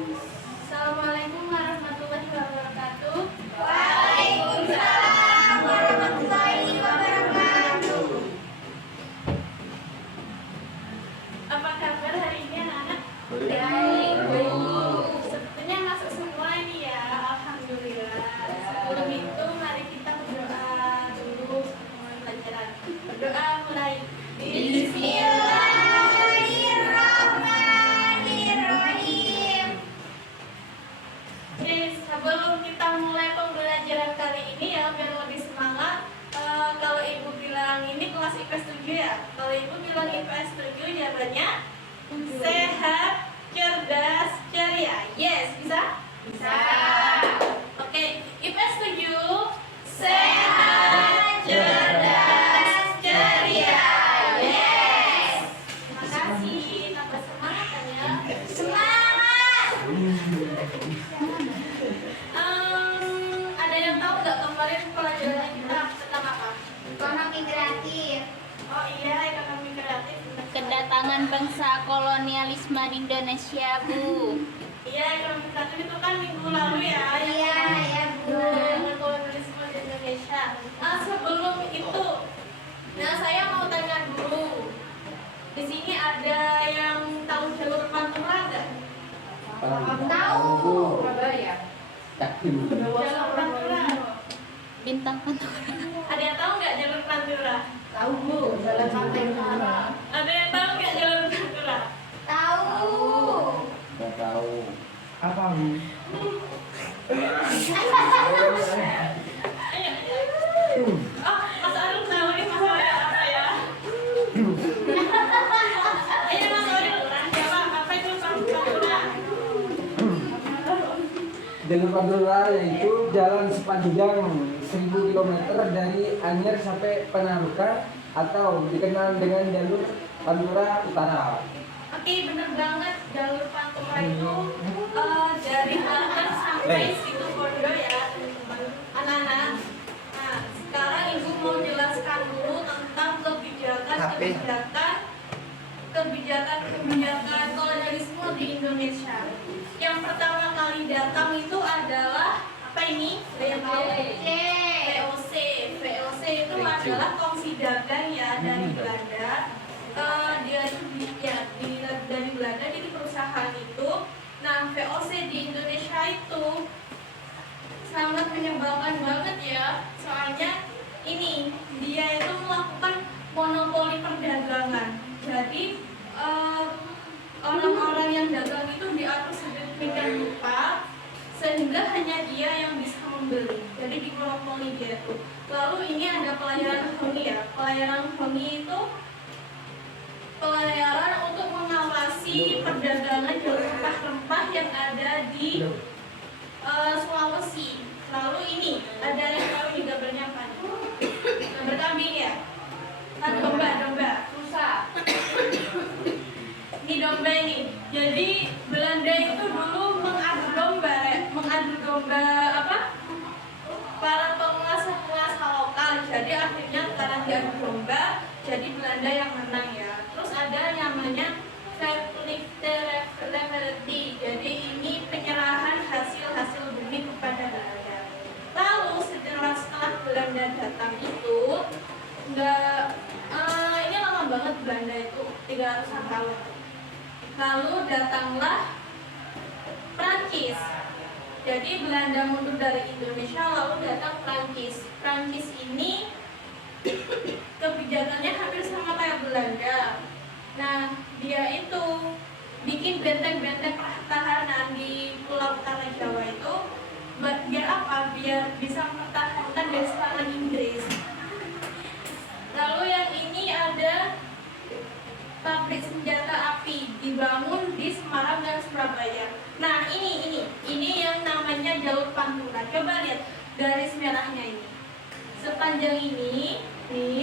Assalamualaikum warahmatullahi wabarakatuh. Waalaikumsalam warahmatullahi wabarakatuh. Apa kabar hari ini anak-anak? Baik, Bu. Sepertinya masuk semua ini ya. Alhamdulillah. Sebelum itu mari kita berdoa dulu sebelum pelajaran. Berdoa mulai. Bismillahirrahmanirrahim. Oke, sebelum kita mulai pembelajaran kali ini ya, biar lebih semangat. Kalau ibu bilang ini kelas IPS 7 ya. Kalau ibu bilang IPS 7 jawabannya sehat, cerdas, ceria. Yes, bisa? Bisa. Oke, IPS 7 Sehat, cerdas, ceria. Yes. Terima kasih, tambah semangat kan ya. Semangat. Ada yang tahu nggak kemarin pelajaran kita tentang apa? Ekonomi kreatif. Oh iya, ekonomi kreatif. Kedatangan bangsa kolonialisme di Indonesia, Bu. Iya, ekonomi kreatif itu kan minggu lalu ya. Iya, ya, Bu. Dengan kolonialisme di Indonesia. Sebelum itu, nah saya mau tanya dulu. Di sini ada yang tahu jalur Pantura nggak? Tahu. Jalur Pantura. Bintang Pantura. Ada yang tahu nggak jalur Pantura? Tahu Bu, jalan sampai mana? Ada yang tahu nggak jalur Pantura? Tahu. Nggak tahu. Apa Bu? Ayo. Oh, Mas Arul tahu nih masalahnya apa ya? Ayo Mas Arul, jawab apa itu Pantura? Jalur Pantura yaitu jalan sepanjang 1000 km dari Anyer sampai Penarukan atau dikenal dengan jalur Pantura Utara. Oke, bener banget, jalur Pantura itu dari Banten sampai situ Bondo ya, teman-teman. Anak-anak. Nah, sekarang ibu mau jelaskan dulu tentang kebijakan kolonialisme di Indonesia. Yang pertama kali datang itu adalah apa ini? Ada yang tahu? VOC. VOC itu adalah kongsi dagang ya dari Belanda. Dari Belanda, jadi perusahaan itu. Nah, VOC di Indonesia itu sangat menyebalkan banget ya, soalnya ini dia itu melakukan monopoli perdagangan. Jadi orang-orang yang dagang itu diatur sedemikian rupa sehingga hanya dia yang bisa membeli. Jadi dimonopoli dia itu. Lalu ini ada pelayaran HOMI ya. Pelayaran HOMI itu pelayaran untuk mengawasi perdagangan jalur rempah-rempah yang ada di Sulawesi. Lalu ini ada yang tahu ini gambarnya apa? Gambar kambing ya? Domba. Rusa. Ini domba ini. Jadi Belanda itu dulu mengadu domba apa? Para penguasa lokal. Jadi akhirnya karena diadu domba, jadi Belanda yang menang ya. Terus ada namanya Verlichterreferentie. Jadi ini penyerahan hasil bumi kepada Belanda. Lalu setelah Belanda datang itu ini lama banget Belanda itu 300-an tahun. Lalu datanglah Prancis. Jadi Belanda mundur dari Indonesia, lalu datang Prancis. Prancis ini kebijakannya hampir sama kayak Belanda. Nah, dia itu bikin benteng-benteng pertahanan di Pulau Utara Jawa itu biar apa? Biar bisa mempertahankan dari serangan Inggris. Lalu yang ini ada pabrik senjata api dibangun di Semarang dan Surabaya. Nah, ini yang namanya jalur Pantura. Coba lihat garis merahnya ini. Sepanjang ini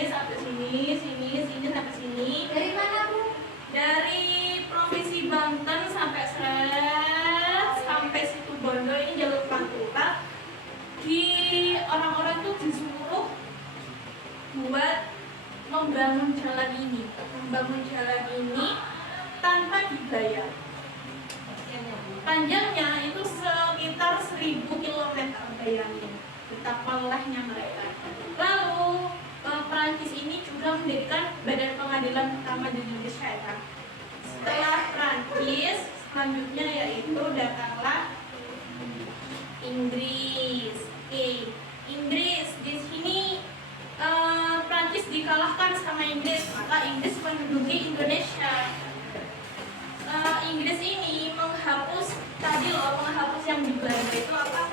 sampai sini sampai sini. Dari mana, Bu? Dari provinsi Banten sampai situ Bondo, ini jalur Pantura. Di orang-orang tuh disuruh buat membangun jalan ini tanpa dibayar. panjangnya itu sekitar 1000 kilometer, bayangin betapa lelahnya mereka. Lalu Perancis ini juga mendirikan badan pengadilan pertama di Indonesia ya. Setelah Perancis, selanjutnya yaitu datanglah Inggris. Oke, Inggris di sini Perancis dikalahkan sama Inggris, maka Inggris menduduki Indonesia. Inggris ini menghapus yang di Belanda itu apa?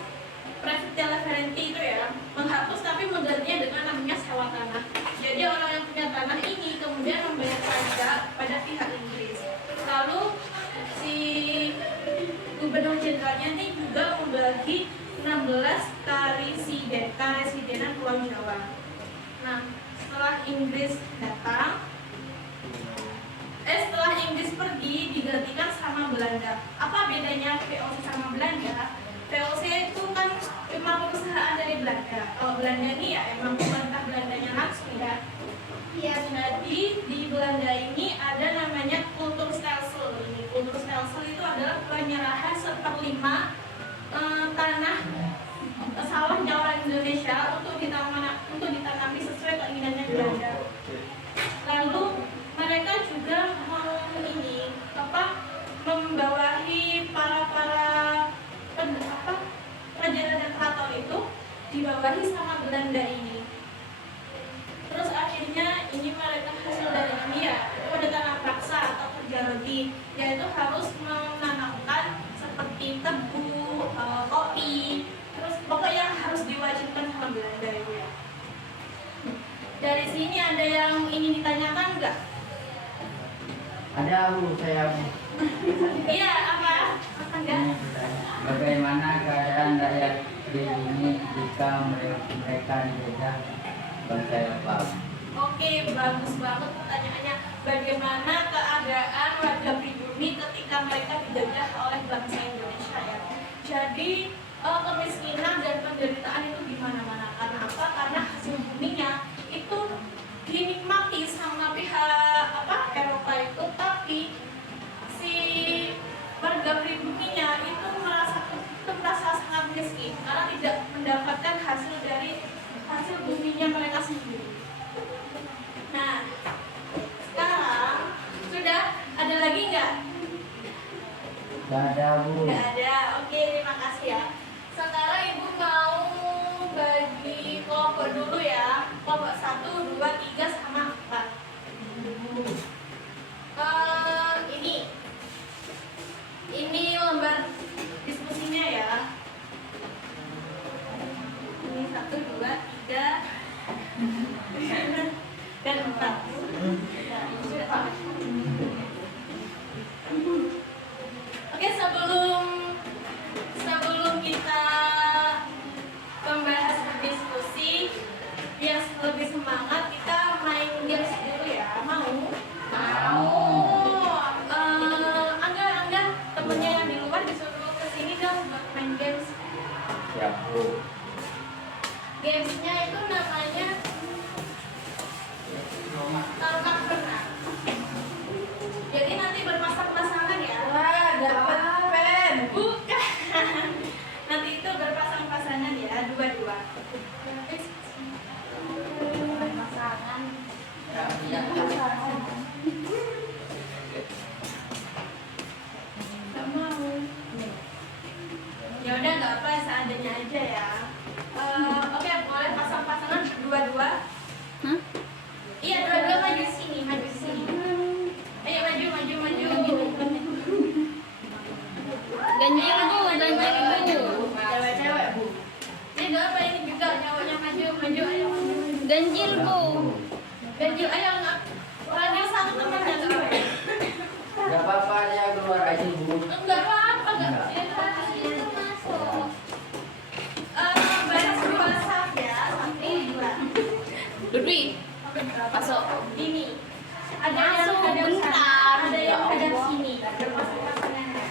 Private Teleferenti itu ya, menghapus tapi menggantinya dengan namanya sewa tanah. Jadi orang yang punya tanah ini kemudian membayar pajak pada pihak Inggris. Lalu si gubernur jenderalnya ini juga membagi 16 karesidenan Pulau Jawa. Nah, setelah Inggris pergi digantikan sama Belanda. Apa bedanya VOC sama Belanda? VOC itu kan cuma perusahaan dari Belanda. Kalau Belanda ini ya emang pemerintah Belandanya langsung ya. Iya, jadi di Belanda ini ada namanya Kulturstelsel. Ini Kulturstelsel itu adalah penyerahan 1/5 tanah sawahnya orang Indonesia untuk ditanami sesuai keinginannya Belanda. Lalu mereka juga membawahi para raja dan keraton itu dibawahi sama Belanda ini. Terus akhirnya ini mereka hasil dari ini ya, itu ada tanah praksa atau kerja rodi, yaitu harus menanamkan seperti tebu, kopi, terus pokoknya harus diwajibkan sama Belanda itu ya. Dari sini ada yang ingin ditanyakan nggak? Ada Bu, saya Iya, apa enggak? Bagaimana keadaan rakyat di ini jika mereka dijajah bangsa Jepang? Oke, bagus banget pertanyaannya. Bagaimana keadaan warga pribumi ketika mereka dijajah oleh bangsa Indonesia ya? Jadi kemiskinan dan penderitaan itu di mana-mana. Karena apa? Karena hasil buminya itu dinikmati sama pihak Eropa itu, tapi si warga pribuminya itu merasa sangat miskin karena tidak mendapatkan hasil dari hasil buminya mereka sendiri. Nah, sekarang sudah ada lagi nggak? Tidak ada Bu. Nggak ada. Oke, terima kasih ya. Sekarang Ibu mau bagi kelompok dulu ya. Kelompok 1, 2, 3, sama 4. Ini lembar diskusinya ya. Ini 1, 2, 3 dan 4. Oke, sebelum kita membahas diskusi biar lebih semangat, kita main games dulu ya. Mau? Angga, temennya yang di luar disuruh kesini dong buat main games. Siap Bu. Gamesnya itu namanya tebak benar. Jadi nanti berpasang-pasangan ya. Wah, dapat pen. Bukan. Nanti itu berpasang-pasangan ya, dua-dua. Pasangan. Gak mau. Ya udah nggak apa, seadanya aja ya. Oke, boleh pasang-pasangan dua-dua. Hah? Iya, dua-dua maju sini, maju sini. Ayo maju. Ganjil Bu, ganjil Bu. Cewek-cewek Bu. Ini nggak apa, ini juga cowoknya maju, ayo maju. Ganjil Bu. Ganjil, ayo nggak. Panggil satu temannya nggak apa. Gak apa-apa, saya keluar aja Bu. Enggak apa-apa, nggak. Itu masuk. Baris dua saf ya, satu dua. Dudui. Masuk. Ini ada yang Masuk, hadap bentar. sana, ada yang Ya hadap Allah. sini. Berpasang-pasangan ya.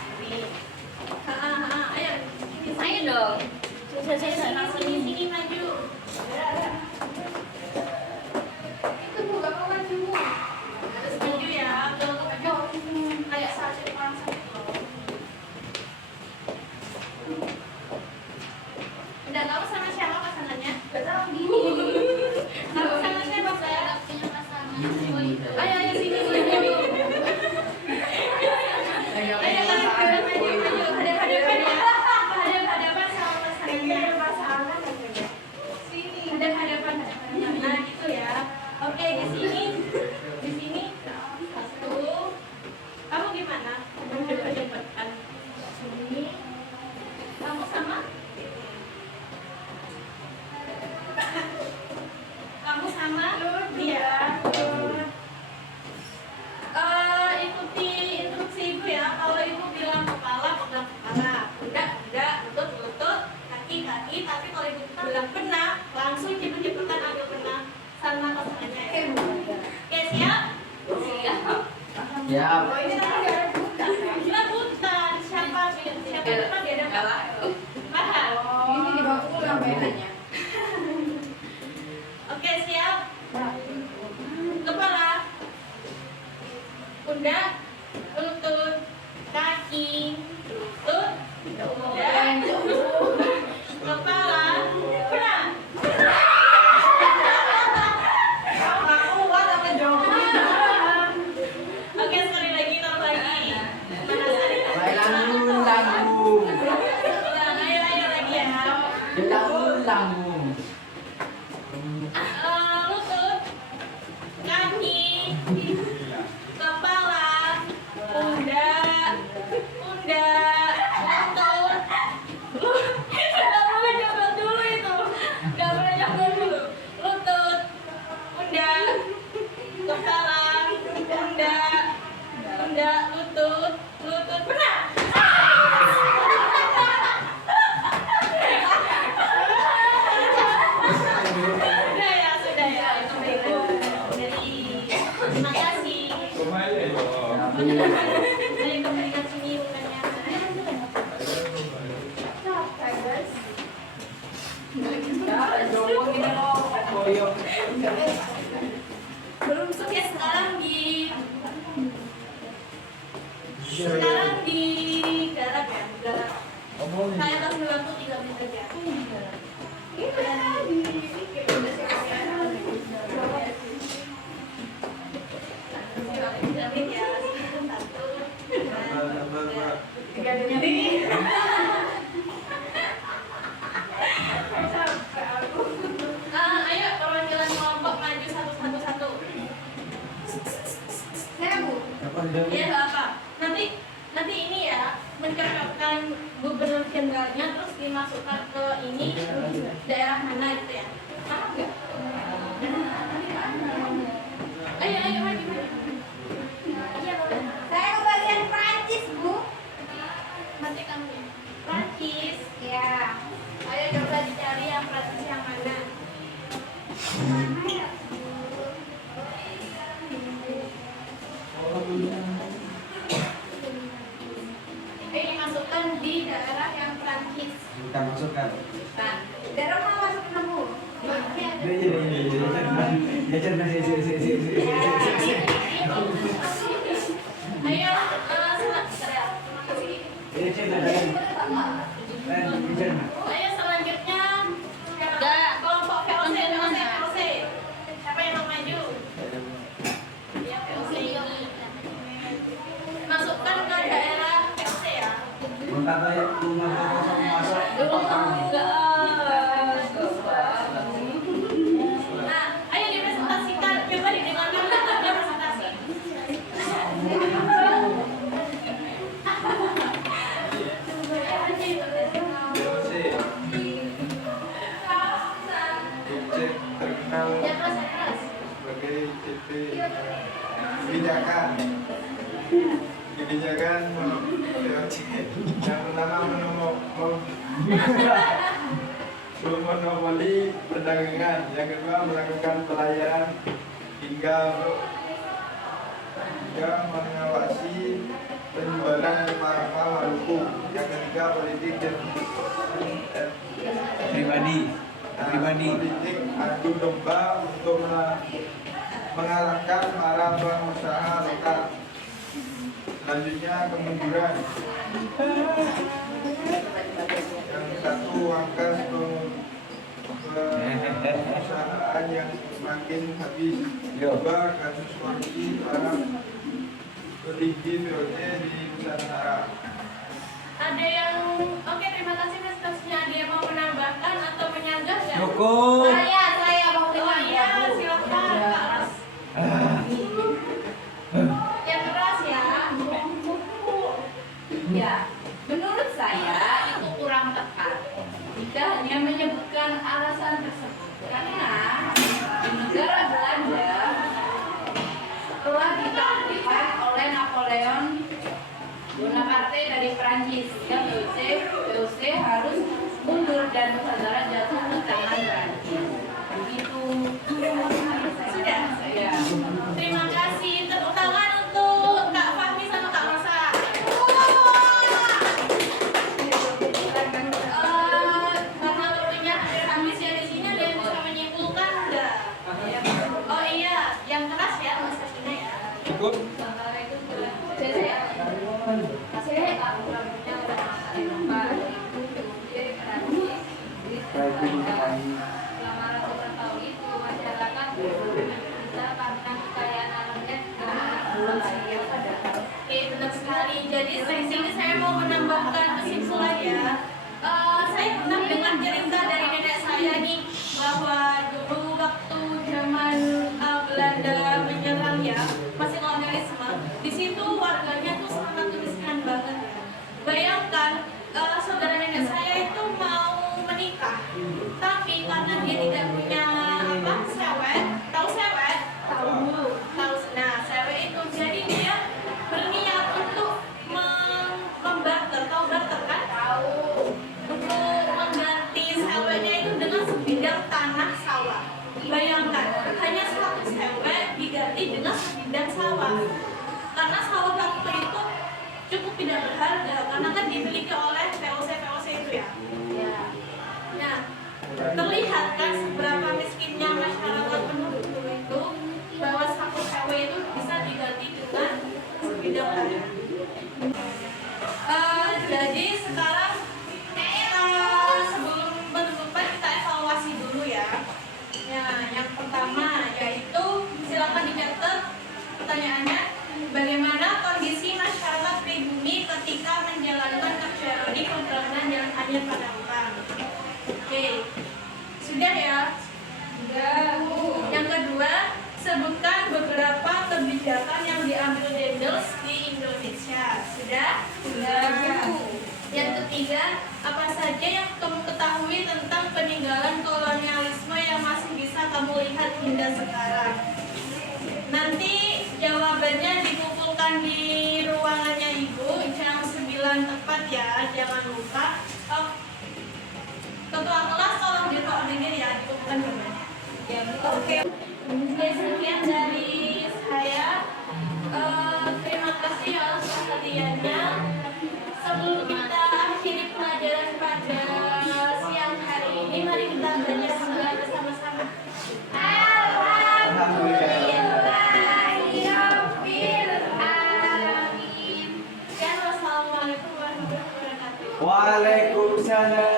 Ayo. Ayo dong. Sini maju. Itu Bu, Bapak maju. Harus maju ya, kalau maju kayak salju orang sakit loh. Siap. Oh, ini tadi rebutan. Rebutan. Siapa depan dia dapat? Mahal. Ini di bangku yang bedanya. Oke, siap. Kepala, pundak, lutut, kaki, lutut, pundak, kepala, berat. Oke, sekali lagi, taruh lagi. Mana tadi? Langgung. Ulang, ayo lagi ya. Langgung. Lutut, kaki, kepala, pundak, lutut. Nggak boleh jambak dulu itu. Nggak boleh jambak dulu. Lutut, pundak, kepala, pundak, lutut, benar. Sudah ya, itu baik. Terima kasih. Dari komunikasi minumannya. Belum sukses sekarang di garap ya, garap. Saya kasih waktu 3 menit aja. Ayo perwakilan kelompok maju satu. Saya Bu. Iya nggak apa. Nanti ini ya mencatatkan gubernur jenderalnya terus dimasukkan ke ini daerah mana gitu ya. Paham nggak? Ayo maju. Saya ke bagian Prancis, Bu. Nanti kamu ya. Prancis. Ya. Ayo coba dicari yang Prancis yang mana. Dimasukkan di daerah yang Prancis. Kita masukkan. Nah, Daerah mau masuk ke Bu. ayo Ayo selanjutnya kelompok VOC. Siapa yang mau maju? Ya, VOC ini. Masukkan ke daerah VOC ya. Nah, ayo dipresentasikan. Coba didengarkan tentang presentasi. Terkenal Ya, keras. sebagai CP kebijakan POC yang pertama memonopoli perdagangan, yang kedua melakukan pelayanan hingga mengawasi penjualan rempah-rempah Maluku, yang ketiga politik dan politik adu domba untuk mengalahkan para pengusaha lokal. Selanjutnya kemunduran. Yang satu angka perusahaan yang semakin habis. Dua kasus korupsi para petinggi POC di Nusantara. Ada yang oke, terima kasih presentasinya. Ada yang mau menambahkan atau menyanggah nggak? Cukup. Saya mau Oh iya, silakan Kak Ros. Yang keras ya. Ya, menurut saya itu kurang tepat jika hanya menyebutkan alasan tersebut, karena di negara Belanda telah ditaklukkan oleh Napoleon Bonaparte dari Prancis, sehingga VOC harus mundur dan Nusantara jatuh ke tangan Prancis. Begitu. Sudah. Ya. Terima kasih. Tepuk tangan untuk Kak Oke, benar sekali. Jadi di sini saya mau menambahkan kesimpulan ya. Saya pernah dengar cerita dari nenek saya nih bahwa dulu waktu zaman Belanda menyerang ya, masih kolonialisme. Di situ warganya tuh sangat kemiskinan banget ya. Bayangkan saudara nenek saya itu mau menikah, tapi karena dia tidak punya apa sewet, tahu sewet? Tahu. Nah, sewet itu jadi dia berniat untuk membarter, tahu barter kan? Tahu. Untuk mengganti sewetnya itu dengan sebidang tanah sawah. Bayangkan, hanya satu sewet diganti dengan sebidang sawah. Karena sawah waktu itu cukup tidak berharga, karena kan dimiliki oleh VOC itu ya. Nah, terlihat kan seberapa miskinnya masyarakat penduduk dulu itu, bahwa satu sewet itu bisa diganti dengan sebidang tanah. Jadi sekarang sebelum penutupan kita evaluasi dulu ya. Yang pertama yaitu silakan dicatat pertanyaannya, bagaimana kondisi masyarakat pribumi ketika menjalankan kerja di perjalanan Jalan Anyar Panambang? Oke, sudah ya? Sudah. Yang kedua, sebutkan beberapa kebijakan yang diambil Dendels di Indonesia. Sudah? Sudah. Yang ketiga, apa saja yang kamu ketahui tentang peninggalan kolonialisme yang masih bisa kamu lihat hingga sekarang? Nanti jawabannya dikumpulkan di ruangannya Ibu, jam 9 tepat ya, jangan lupa. Ketua kelas tolong dikoordinir ya, dikumpulkan jawabannya. Oke. Sekian dari saya. Terima kasih ya atas perhatiannya. Sebelum kita akhiri pelajaran pada siang hari ini, mari kita belajar bersama-sama. Alhamdulillahirobbilalamin. Wassalamualaikum warahmatullahi wabarakatuh. Waalaikumsalam.